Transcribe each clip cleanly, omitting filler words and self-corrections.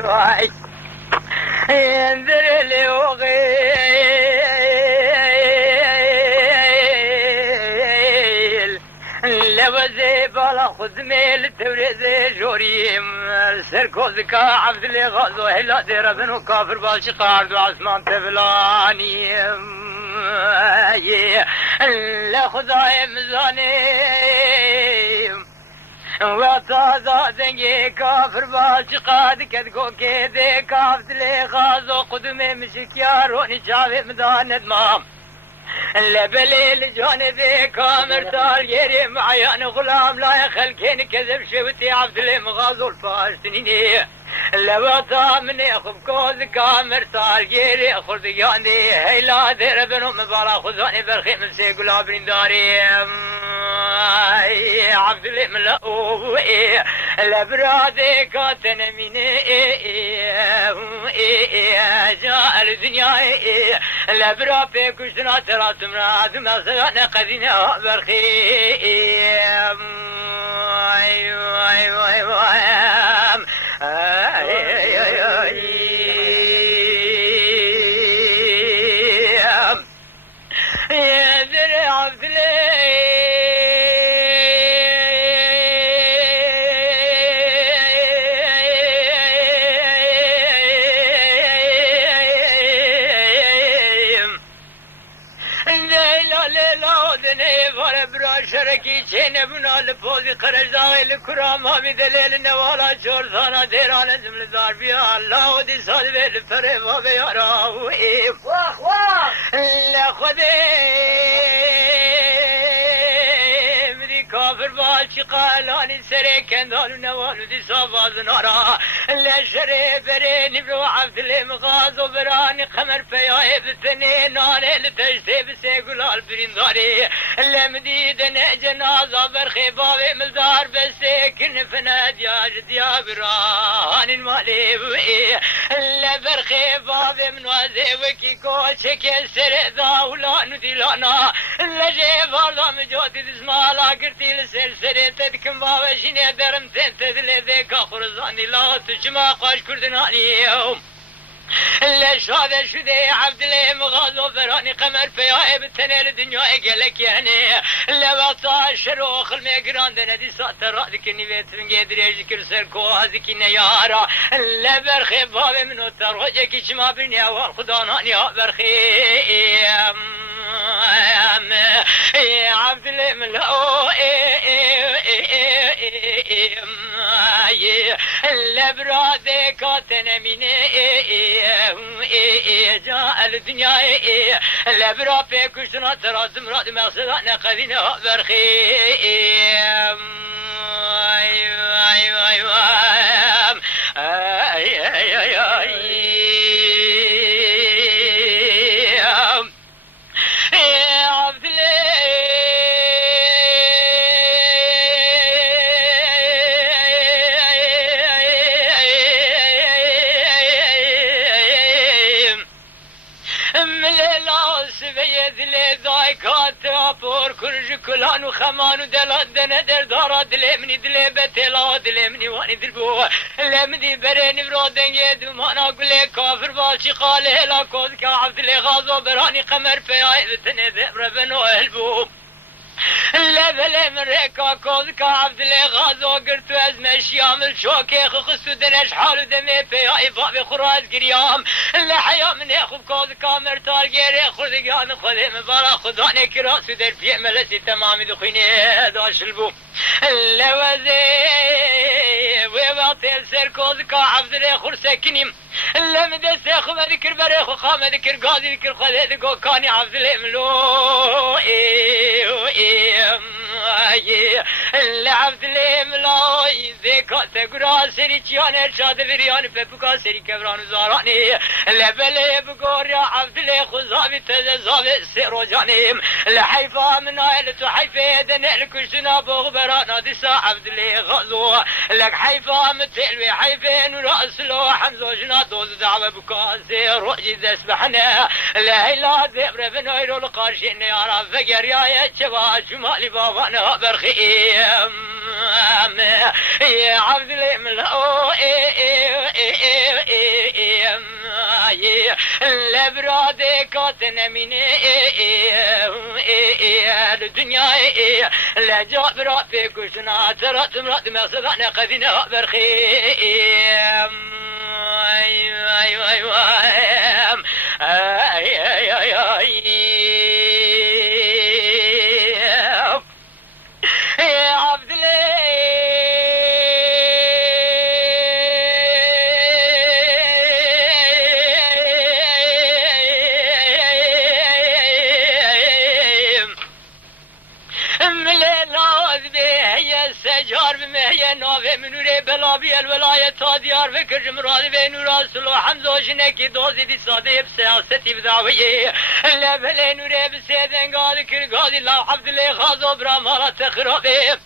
واي انذر لي وغيل لوزي بالا خزمي للتوريزي جوريم سركوزكا عبد اللي غازو هلا دير بنو كافر بالشي قارد وعثمان تفلاني لا خداي مزاني وطازا زنگي كافر بالشي قاد كدقو كيدي كافت لي غازو قدمي مشكيار ونشافي مدان ندمام لبليل جانبي كامر تال يري معيان غلام لا يخلكين كذب شوتي عبد الله مغازو الفاشتنيني لبطا من يخب كوز كامر تال يري خردياني هيلا دير بنو مبالا خزاني برخي من سيقول عبرين داري عبد الله ملأوه لبرادي كاتن مني جاء الدنيا لبرا في كشنا ترى تمراد ما سغنا قدنا برخيم يا ذري عبد شركي چين بنا لفوزي خرج داغي لكرام هامي دليل نوالا جور ثانا ديران زمل دار بيا الله ودي صالبي لفره وابي يراو واخ واخ لخدي مدي كافر بالشي قالاني سري كندان نوال ودي صاباز نارا لشري بري نبرو عبد الله مغازو براني قمر فياي بثني ناري لتجتي بسيقول البرين داري لمدي دني جنازة برخي بابي ملدار بسيكن فناد يا جديا براني المالي لبرخي بابي من وزي وكي كوشك سري ذا ولا ندي لنا لجي باردا مجوتي دزمالا قرتي لسلسري تدكم بابا جيني درم تنتدلي ذيك خرزاني لا تجمع قاش كردناني يوم ليش هذا شذي عبد الله مغازو فراني قمر فياي بالتنيل الدنيا اقلك يعني لبطا شروخ الميقران دندي ساتر رادك اني بيت من قدر يجكر سركو هذيك نيارا لبرخي بابي منو تروجك شما بني اول خداناني برخي يا عبد الله ملو لبرادي كاتن مني جاء الدنيا لبرا في كشنا ترازم راد مغسلان قدينا برخيم كلان وخمان ودلات دنا در دارا دلمني دل بتلا دلمني واني دربو لمدي برين برودن يدومانا قل كافر بالشي قال هلا كوز كعبد لي غازو براني قمر في تني ذبر بنو البو لبل من ريكا كوز كعبد لي غازو قرت ازمه شيام الشوكي خصو دنش حالو دمي في بابي خراز قريام لحيا من ياخذ كوز كامر تارجيري خذ خذ مبارا خذاني كراس ودر في ملتي تمام دخيني داش البو لوزي ويباطل سر كوز كعبد لي خرسكنيم لمدة سيخو ما ذكر بريخو خام ذكر قاضي ذكر خلي ذكو كاني عبد الاملو لعبد الاملو ذكا تقرا سري تيان ارشاد بريان فبقا سري كبران وزاراني لبلي بقور يا عبد الخو زابي تزابي سيرو جانيم لحيفا من عائلة حيفا دنع لكشنا بغبرانا دسا عبد الغازو لك حيفا متلوي حيفين ورأس لو حمزو جنات دوز دعوة بكاسي رؤجي دسبحنا لهلا ذبر بنويرو القارشين يارا فقر يا شبا شمالي بابانا برخيم يا عبد الاملو لبرادي كاتن مني الدنيا لا جابر في كشنا ترى تمرت ما صدقنا قذنا برخيم يا عبد جار بمهيا نافع من نور بلابي الولاية ديار فكر مراد بين نور سلو حمزة جنكي دوزي دي صادي بسياستي بدعوية لا بلا نور بسيدن قال كر قال لا عبد الله غازو برامارا تخربي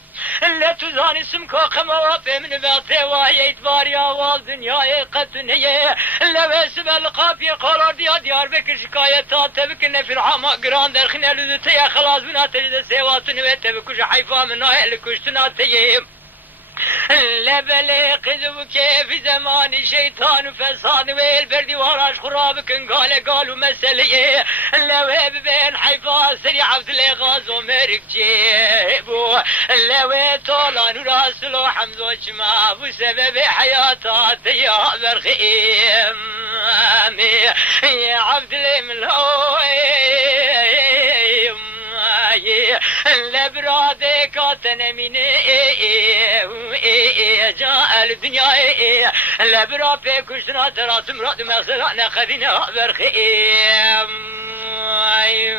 لا تزاني اسمكو قموافي من باطي وهي اتباري آواز دنياي قتنية لا بسب القافية قرار ديار بكر شكاية تبكن في العامة قران در خنا لذتي خلاص بنا تجد سيواتن ويتبكش حيفا من ناهل كشتنا تيم لا بلي قذب كيف زمان شيطان فساد والبردي وراش خرابك قالوا مسلية لا ويب بين حيفا سري عبد الله غازو مرك جيبو لا ويطولان راسلو حمزو جما بسبب حياته يا برخيم يا عبد الله ملوي لبرادي كاتن مني جاء الدنيا لبرا في كشنا ترى تمرد ما صدقنا خذنا برخيم اي